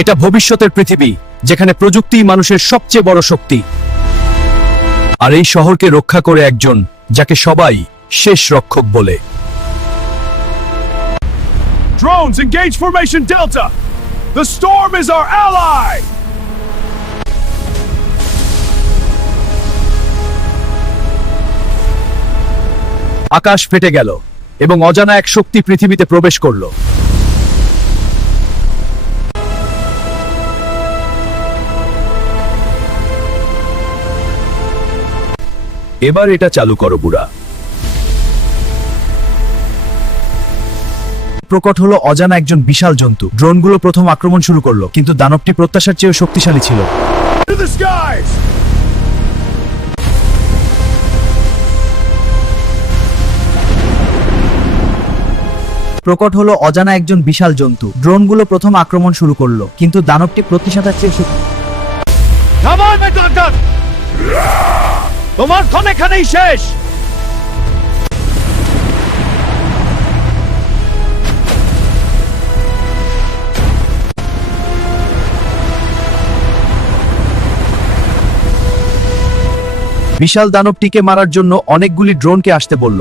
এটা ভবিষ্যতের পৃথিবী, যেখানে প্রযুক্তিই মানুষের সবচেয়ে বড় শক্তি। আর এই শহরকে রক্ষা করে একজন, যাকে সবাই শেষ রক্ষক বলে। Drones, engage Formation Delta! The storm is our ally! আকাশ ফেটে গেল এবং অজানা এক শক্তি পৃথিবীতে প্রবেশ করল। এবার এটা চালু করো বুড়া। প্রকট হলো অজানা একজন বিশাল জন্তু। ড্রোনগুলো প্রথম আক্রমণ শুরু করলো, কিন্তু দানবটি প্রত্যাশার চেয়েও শক্তিশালী ছিল। To the skies! প্রকট হলো অজানা একজন বিশাল জন্তু। ড্রোনগুলো প্রথম আক্রমণ শুরু করলো, কিন্তু দানবটি প্রত্যাশার চেয়ে Come on, Metallica! তোমার ক্ষণ এখানেই শেষ! বিশাল দানবটিকে মারার জন্য অনেকগুলি ড্রোনকে আসতে বলল।